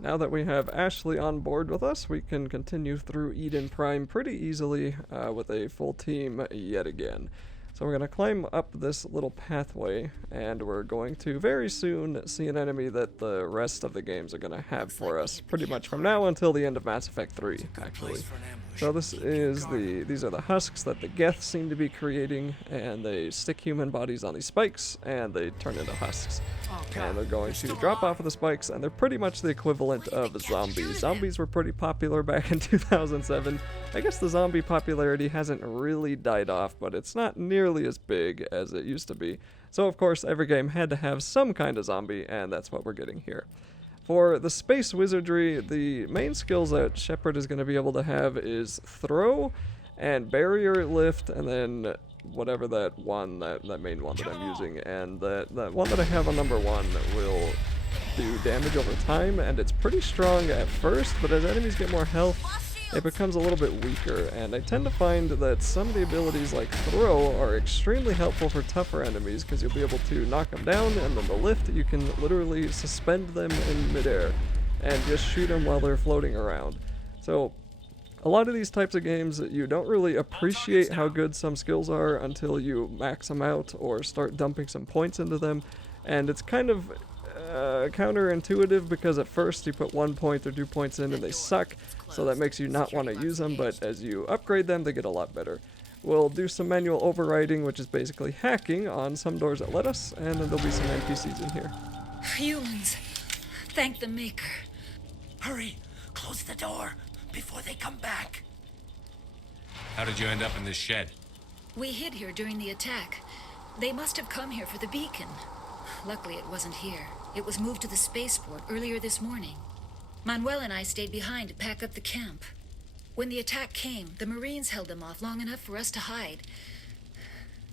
Now that we have Ashley on board with us, we can continue through Eden Prime pretty easily with a full team yet again. So we're going to climb up this little pathway, and we're going to very soon see an enemy that the rest of the games are going to have for us, pretty much from now until the end of Mass Effect 3, actually. So these are the husks that the Geth seem to be creating, and they stick human bodies on these spikes, and they turn into husks. And they're going to drop off of the spikes, and they're pretty much the equivalent of zombies. Zombies were pretty popular back in 2007. I guess the zombie popularity hasn't really died off, but it's not nearly as big as it used to be. So of course every game had to have some kind of zombie, and that's what we're getting here. For the space wizardry, the main skills that Shepard is going to be able to have is throw and barrier lift, and then whatever that main one that I'm using, and that one that I have on number 1 will do damage over time, and it's pretty strong at first, but as enemies get more health, it becomes a little bit weaker, and I tend to find that some of the abilities like throw are extremely helpful for tougher enemies, because you'll be able to knock them down, and then the lift, you can literally suspend them in midair and just shoot them while they're floating around. So a lot of these types of games, you don't really appreciate how good some skills are until you max them out or start dumping some points into them, and it's kind of counterintuitive, because at first you put 1 point or 2 points in and they suck, so that makes you not want to use them, but as you upgrade them, they get a lot better. We'll do some manual overriding, which is basically hacking on some doors that let us, and then there'll be some NPCs in here. Humans, thank the Maker. Hurry, close the door before they come back. How did you end up in this shed? We hid here during the attack. They must have come here for the beacon. Luckily, it wasn't here. It was moved to the spaceport earlier this morning. Manuel and I stayed behind to pack up the camp. When the attack came, the Marines held them off long enough for us to hide.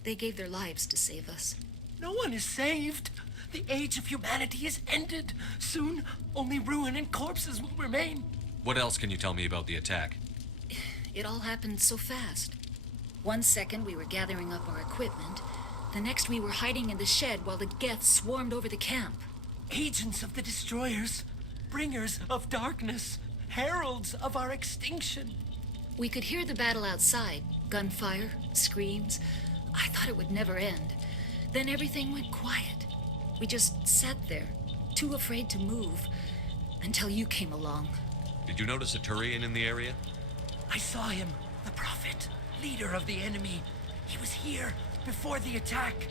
They gave their lives to save us. No one is saved. The age of humanity is ended. Soon, only ruin and corpses will remain. What else can you tell me about the attack? It all happened so fast. 1 second we were gathering up our equipment. The next we were hiding in the shed while the Geth swarmed over the camp. Agents of the destroyers, bringers of darkness, heralds of our extinction. We could hear the battle outside. Gunfire, screams. I thought it would never end. Then everything went quiet. We just sat there, too afraid to move, until you came along. Did you notice a Turian in the area? I saw him, the prophet, leader of the enemy. He was here before the attack.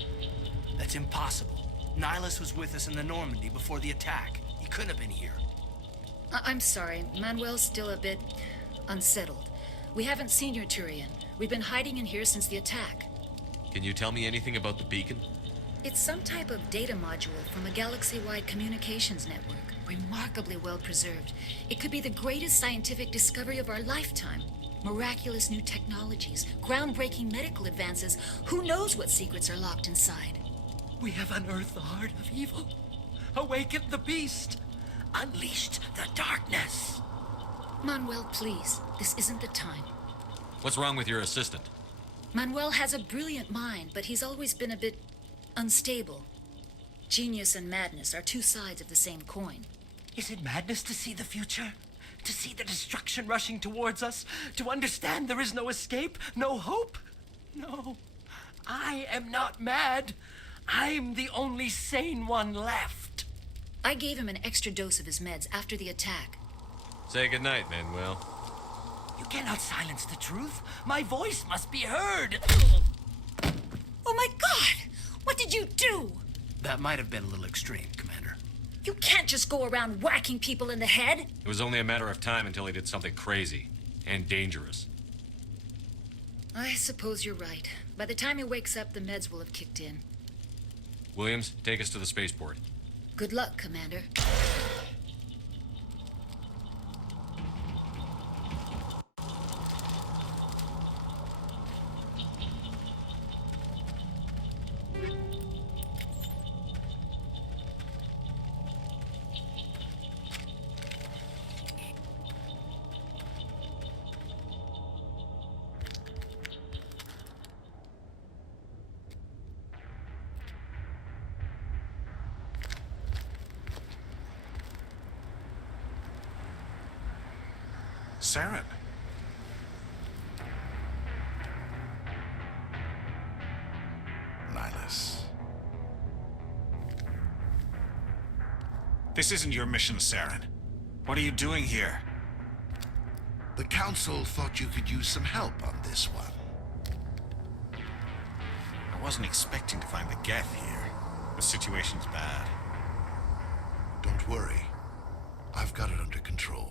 That's impossible. Nihilus was with us in the Normandy before the attack. He couldn't have been here. I'm sorry. Manuel's still a bit unsettled. We haven't seen your Turian. We've been hiding in here since the attack. Can you tell me anything about the beacon? It's some type of data module from a galaxy-wide communications network. Remarkably well preserved. It could be the greatest scientific discovery of our lifetime. Miraculous new technologies, groundbreaking medical advances. Who knows what secrets are locked inside? We have unearthed the heart of evil, awakened the beast, unleashed the darkness. Manuel, please. This isn't the time. What's wrong with your assistant? Manuel has a brilliant mind, but he's always been a bit unstable. Genius and madness are two sides of the same coin. Is it madness to see the future? To see the destruction rushing towards us? To understand there is no escape? No hope? No. I am not mad. I'm the only sane one left. I gave him an extra dose of his meds after the attack. Say goodnight, Manuel. You cannot silence the truth. My voice must be heard. Oh my God! What did you do? That might have been a little extreme, Commander. You can't just go around whacking people in the head. It was only a matter of time until he did something crazy and dangerous. I suppose you're right. By the time he wakes up, the meds will have kicked in. Williams, take us to the spaceport. Good luck, Commander. Saren. Nihilus. This isn't your mission, Saren. What are you doing here? The Council thought you could use some help on this one. I wasn't expecting to find the Geth here. The situation's bad. Don't worry. I've got it under control.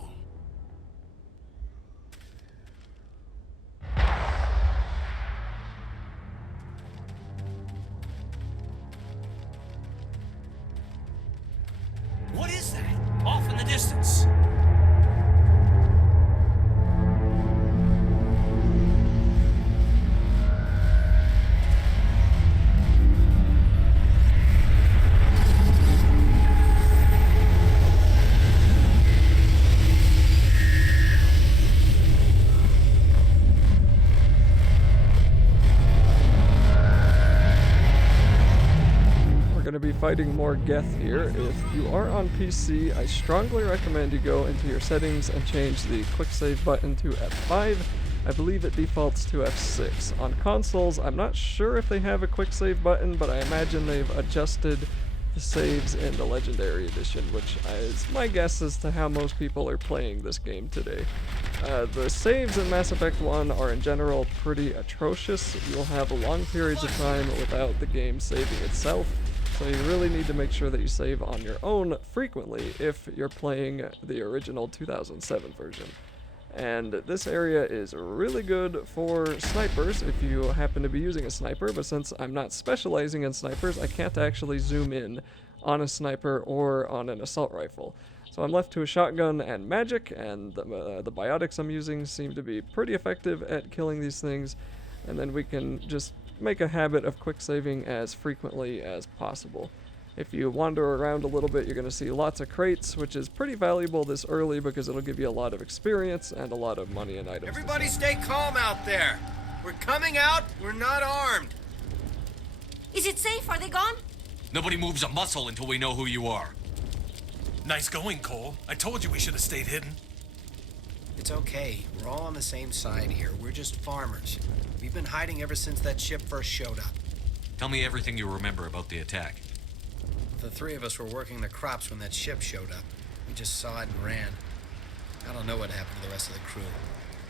What is that? Off in the distance. Going to be fighting more Geth here. If you are on PC, I strongly recommend you go into your settings and change the quick save button to F5. I believe it defaults to F6. On consoles, I'm not sure if they have a quick save button, but I imagine they've adjusted the saves in the Legendary Edition, which is my guess as to how most people are playing this game today. The saves in Mass Effect 1 are in general pretty atrocious. You'll have long periods of time without the game saving itself. So you really need to make sure that you save on your own frequently if you're playing the original 2007 version. And this area is really good for snipers if you happen to be using a sniper, but since I'm not specializing in snipers, I can't actually zoom in on a sniper or on an assault rifle. So I'm left to a shotgun and magic, and the biotics I'm using seem to be pretty effective at killing these things, and then we can just make a habit of quick saving as frequently as possible. If you wander around a little bit, you're going to see lots of crates, which is pretty valuable this early because it'll give you a lot of experience and a lot of money and items. Everybody stay calm out there. We're coming out. We're not armed. Is it safe? Are they gone? Nobody moves a muscle until we know who you are. Nice going, Cole. I told you we should have stayed hidden. It's okay. We're all on the same side here. We're just farmers. We've been hiding ever since that ship first showed up. Tell me everything you remember about the attack. The three of us were working the crops when that ship showed up. We just saw it and ran. I don't know what happened to the rest of the crew.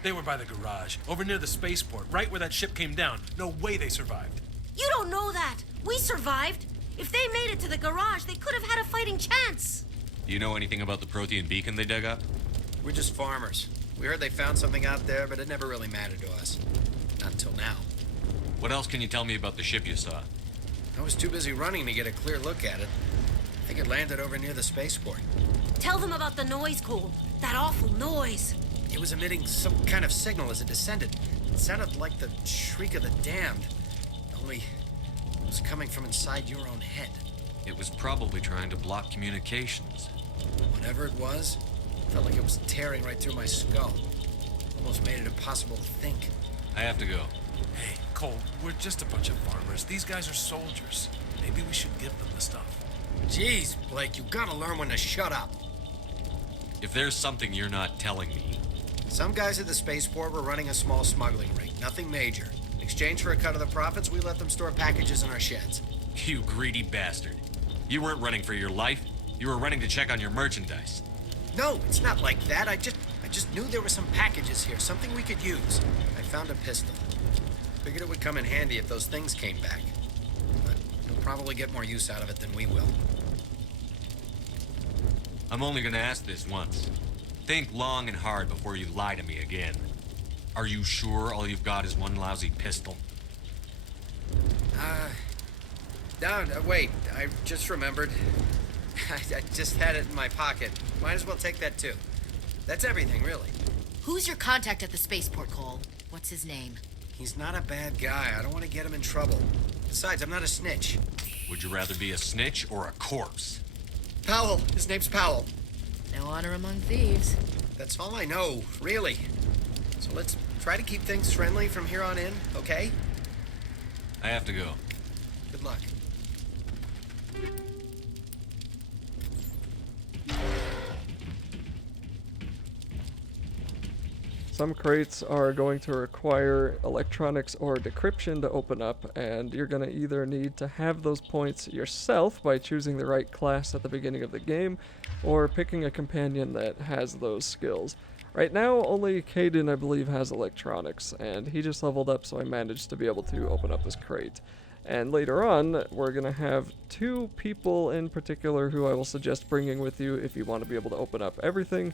They were by the garage, over near the spaceport, right where that ship came down. No way they survived. You don't know that. We survived. If they made it to the garage, they could have had a fighting chance. Do you know anything about the Prothean beacon they dug up? We're just farmers. We heard they found something out there, but it never really mattered to us. Not until now. What else can you tell me about the ship you saw? I was too busy running to get a clear look at it. I think it landed over near the spaceport. Tell them about the noise, Cole. That awful noise. It was emitting some kind of signal as it descended. It sounded like the shriek of the damned. Only it was coming from inside your own head. It was probably trying to block communications. Whatever it was, felt like it was tearing right through my skull. Almost made it impossible to think. I have to go. Hey, Cole, we're just a bunch of farmers. These guys are soldiers. Maybe we should give them the stuff. Jeez, Blake, you gotta learn when to shut up. If there's something you're not telling me... Some guys at the spaceport were running a small smuggling ring, nothing major. In exchange for a cut of the profits, we let them store packages in our sheds. You greedy bastard. You weren't running for your life. You were running to check on your merchandise. No, it's not like that. I just knew there were some packages here, something we could use. I found a pistol. Figured it would come in handy if those things came back. But you'll probably get more use out of it than we will. I'm only gonna ask this once. Think long and hard before you lie to me again. Are you sure all you've got is one lousy pistol? No, wait. I just remembered. I just had it in my pocket. Might as well take that too. That's everything, really. Who's your contact at the spaceport, Cole? What's his name? He's not a bad guy. I don't want to get him in trouble. Besides, I'm not a snitch. Would you rather be a snitch or a corpse? Powell. His name's Powell. No honor among thieves. That's all I know, really. So let's try to keep things friendly from here on in, okay? I have to go. Good luck. Some crates are going to require electronics or decryption to open up, and you're going to either need to have those points yourself by choosing the right class at the beginning of the game, or picking a companion that has those skills. Right now, only Caden, I believe, has electronics, and he just leveled up, so I managed to be able to open up his crate. And later on, we're going to have 2 people in particular who I will suggest bringing with you if you want to be able to open up everything.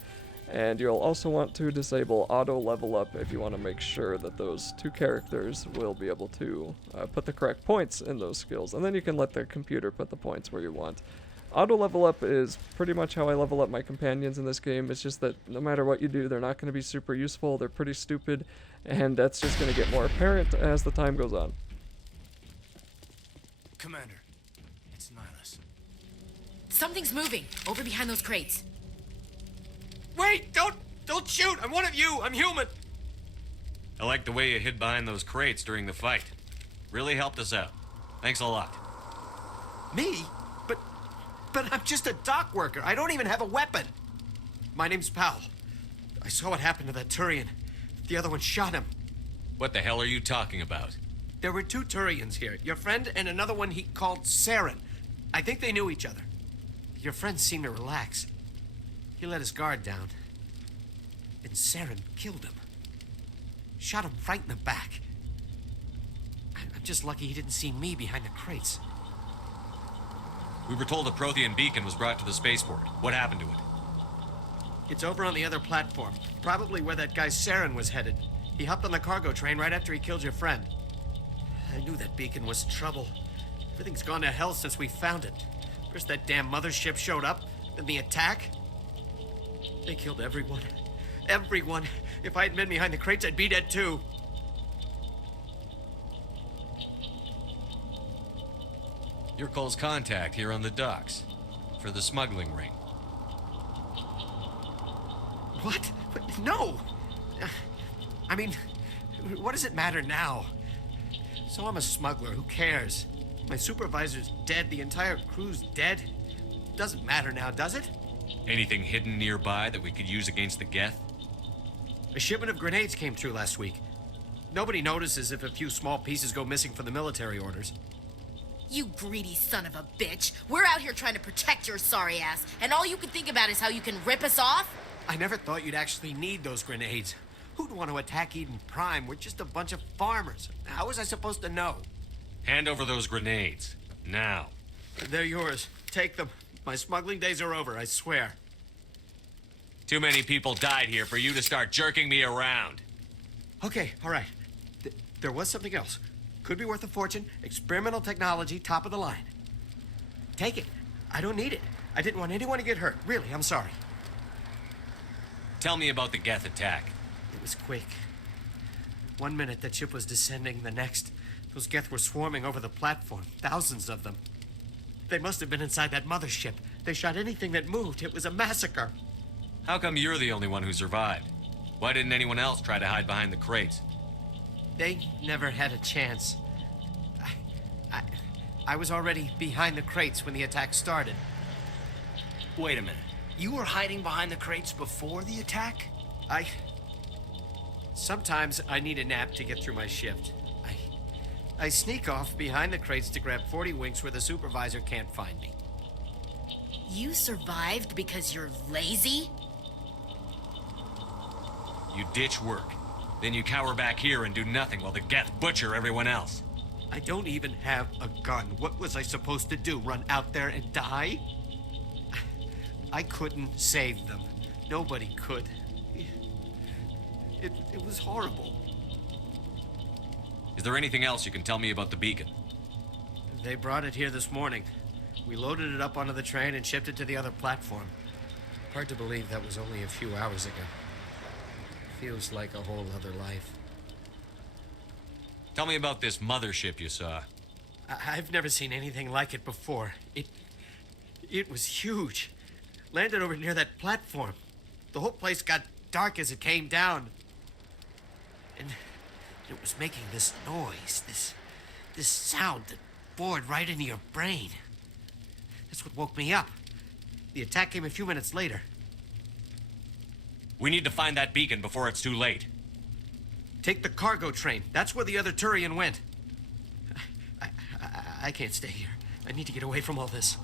And you'll also want to disable auto level up if you want to make sure that those 2 characters will be able to put the correct points in those skills. And then you can let the computer put the points where you want. Auto level up is pretty much how I level up my companions in this game. It's just that no matter what you do, they're not going to be super useful. They're pretty stupid, and that's just going to get more apparent as the time goes on. Commander, it's Nihilus. Something's moving over behind those crates. Wait! Don't shoot! I'm one of you! I'm human! I like the way you hid behind those crates during the fight. Really helped us out. Thanks a lot. Me? But I'm just a dock worker. I don't even have a weapon. My name's Powell. I saw what happened to that Turian. The other one shot him. What the hell are you talking about? There were 2 Turians here. Your friend and another one he called Saren. I think they knew each other. Your friend seemed to relax. He let his guard down. And Saren killed him. Shot him right in the back. I'm just lucky he didn't see me behind the crates. We were told a Prothean beacon was brought to the spaceport. What happened to it? It's over on the other platform. Probably where that guy Saren was headed. He hopped on the cargo train right after he killed your friend. I knew that beacon was trouble. Everything's gone to hell since we found it. First that damn mothership showed up, then the attack. They killed everyone. Everyone. If I hadn't been behind the crates, I'd be dead too. You're Cole's contact here on the docks. For the smuggling ring. What? No! I mean, what does it matter now? So I'm a smuggler, who cares? My supervisor's dead, the entire crew's dead. Doesn't matter now, does it? Anything hidden nearby that we could use against the Geth? A shipment of grenades came through last week. Nobody notices if a few small pieces go missing from the military orders. You greedy son of a bitch. We're out here trying to protect your sorry ass, and all you can think about is how you can rip us off? I never thought you'd actually need those grenades. Who'd want to attack Eden Prime? We're just a bunch of farmers. How was I supposed to know? Hand over those grenades. Now. They're yours. Take them. My smuggling days are over, I swear. Too many people died here for you to start jerking me around. Okay, all right. There was something else. Could be worth a fortune. Experimental technology, top of the line. Take it. I don't need it. I didn't want anyone to get hurt. Really, I'm sorry. Tell me about the Geth attack. It was quick. 1 minute that ship was descending, the next, those Geth were swarming over the platform. Thousands of them. They must have been inside that mothership. They shot anything that moved. It was a massacre. How come you're the only one who survived? Why didn't anyone else try to hide behind the crates? They never had a chance. I was already behind the crates when the attack started. Wait a minute. You were hiding behind the crates before the attack? Sometimes I need a nap to get through my shift. I sneak off behind the crates to grab 40 winks where the supervisor can't find me. You survived because you're lazy? You ditch work. Then you cower back here and do nothing while the Geth butcher everyone else. I don't even have a gun. What was I supposed to do? Run out there and die? I couldn't save them. Nobody could. It was horrible. Is there anything else you can tell me about the beacon? They brought it here this morning. We loaded it up onto the train and shipped it to the other platform. Hard to believe that was only a few hours ago. Feels like a whole other life. Tell me about this mothership you saw. I've never seen anything like it before. It was huge. Landed over near that platform. The whole place got dark as it came down. And it was making this noise, this sound that bored right into your brain. That's what woke me up. The attack came a few minutes later. We need to find that beacon before it's too late. Take the cargo train. That's where the other Turian went. I can't stay here. I need to get away from all this.